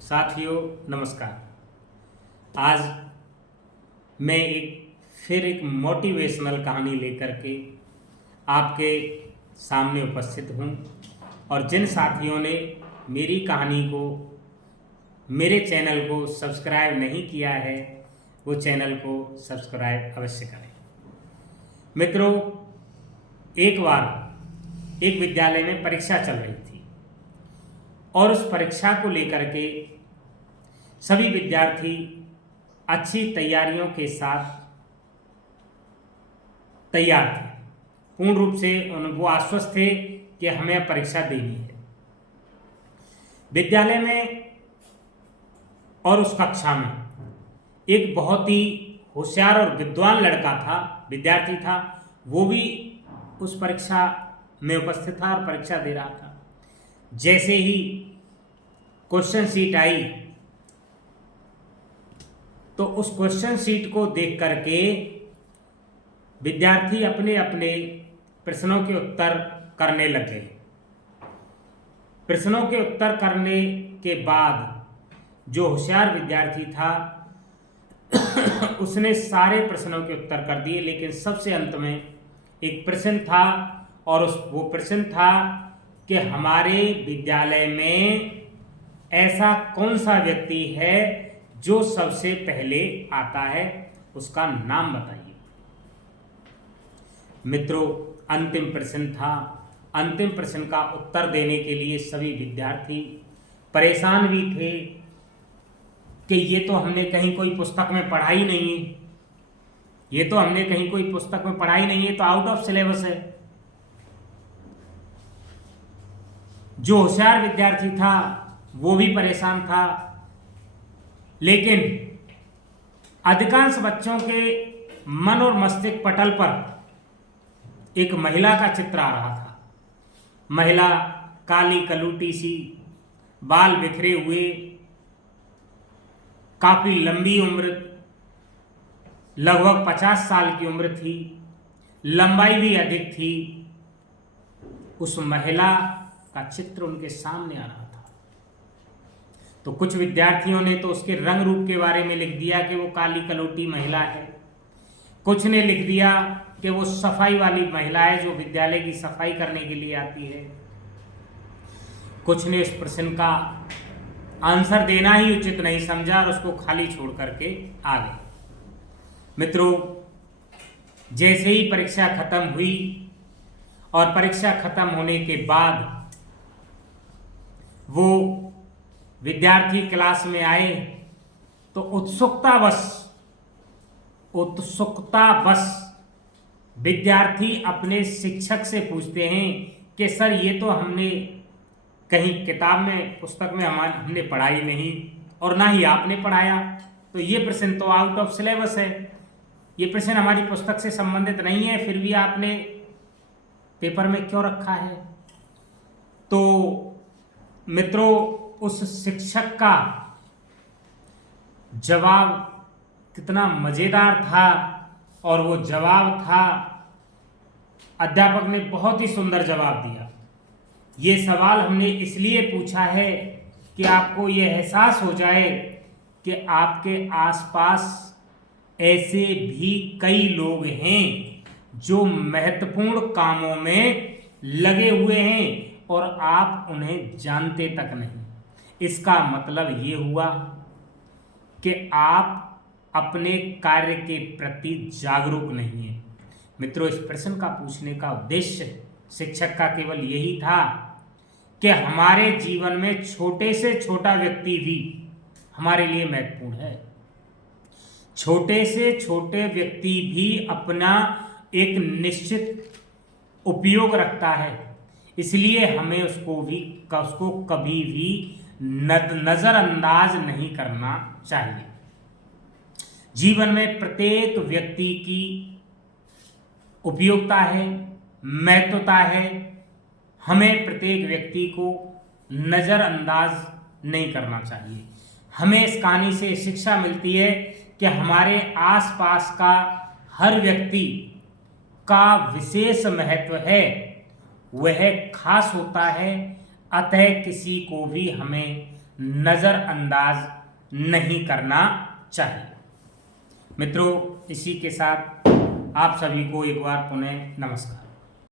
साथियों नमस्कार। आज मैं फिर एक मोटिवेशनल कहानी लेकर के आपके सामने उपस्थित हूँ और जिन साथियों ने मेरी कहानी को मेरे चैनल को सब्सक्राइब नहीं किया है वो चैनल को सब्सक्राइब अवश्य करें। मित्रों, एक बार एक विद्यालय में परीक्षा चल रही थी और उस परीक्षा को लेकर के सभी विद्यार्थी अच्छी तैयारियों के साथ तैयार थे। पूर्ण रूप से वो आश्वस्त थे कि हमें परीक्षा देनी है। विद्यालय में और उस कक्षा में एक बहुत ही होशियार और विद्वान लड़का था, विद्यार्थी था। वो भी उस परीक्षा में उपस्थित था और परीक्षा दे रहा था। जैसे ही क्वेश्चन शीट आई तो उस क्वेश्चन शीट को देख करके विद्यार्थी अपने अपने प्रश्नों के उत्तर करने लगे। प्रश्नों के उत्तर करने के बाद जो होशियार विद्यार्थी था उसने सारे प्रश्नों के उत्तर कर दिए, लेकिन सबसे अंत में एक प्रश्न था और वो प्रश्न था कि हमारे विद्यालय में ऐसा कौन सा व्यक्ति है जो सबसे पहले आता है, उसका नाम बताइए। मित्रों, अंतिम प्रश्न था। अंतिम प्रश्न का उत्तर देने के लिए सभी विद्यार्थी परेशान भी थे कि ये तो हमने कहीं कोई पुस्तक में पढ़ा ही नहीं है, ये तो हमने कहीं कोई पुस्तक में पढ़ा ही नहीं है, तो आउट ऑफ सिलेबस है। जो होशियार विद्यार्थी था वो भी परेशान था, लेकिन अधिकांश बच्चों के मन और मस्तिष्क पटल पर एक महिला का चित्र आ रहा था। महिला काली कलूटी सी, बाल बिखरे हुए, काफी लंबी उम्र, लगभग 50 साल की उम्र थी, लंबाई भी अधिक थी। उस महिला का चित्र उनके सामने आ रहा था। तो कुछ विद्यार्थियों ने तो उसके रंग रूप के बारे में लिख दिया कि वो काली कलौटी महिला है। कुछ ने लिख दिया कि वो सफाई वाली महिला है जो विद्यालय की सफाई करने के लिए आती है। कुछ ने इस प्रश्न का आंसर देना ही उचित नहीं समझा और उसको खाली छोड़ करके आ गए। मित्रों, जैसे ही परीक्षा खत्म हुई और परीक्षा खत्म होने के बाद वो विद्यार्थी क्लास में आए तो उत्सुकतावश विद्यार्थी अपने शिक्षक से पूछते हैं कि सर, ये तो हमने कहीं किताब में पुस्तक में हमने पढ़ाई नहीं और ना ही आपने पढ़ाया, तो ये प्रश्न तो आउट ऑफ सिलेबस है, ये प्रश्न हमारी पुस्तक से संबंधित नहीं है, फिर भी आपने पेपर में क्यों रखा है। तो मित्रों, उस शिक्षक का जवाब कितना मजेदार था और वो जवाब था, अध्यापक ने बहुत ही सुंदर जवाब दिया। ये सवाल हमने इसलिए पूछा है कि आपको ये एहसास हो जाए कि आपके आसपास ऐसे भी कई लोग हैं जो महत्वपूर्ण कामों में लगे हुए हैं और आप उन्हें जानते तक नहीं। इसका मतलब ये हुआ कि आप अपने कार्य के प्रति जागरूक नहीं हैं। मित्रों, इस प्रश्न का पूछने का उद्देश्य शिक्षक का केवल यही था कि हमारे जीवन में छोटे से छोटा व्यक्ति भी हमारे लिए महत्वपूर्ण है। छोटे से छोटे व्यक्ति भी अपना एक निश्चित उपयोग रखता है, इसलिए हमें उसको कभी भी नजरअंदाज नहीं करना चाहिए। जीवन में प्रत्येक व्यक्ति की उपयोगिता है, महत्वता है। हमें प्रत्येक व्यक्ति को नजरअंदाज नहीं करना चाहिए। हमें इस कहानी से शिक्षा मिलती है कि हमारे आसपास का हर व्यक्ति का विशेष महत्व है, वह खास होता है। अतः किसी को भी हमें नज़रअंदाज नहीं करना चाहिए। मित्रों, इसी के साथ आप सभी को एक बार पुनः नमस्कार।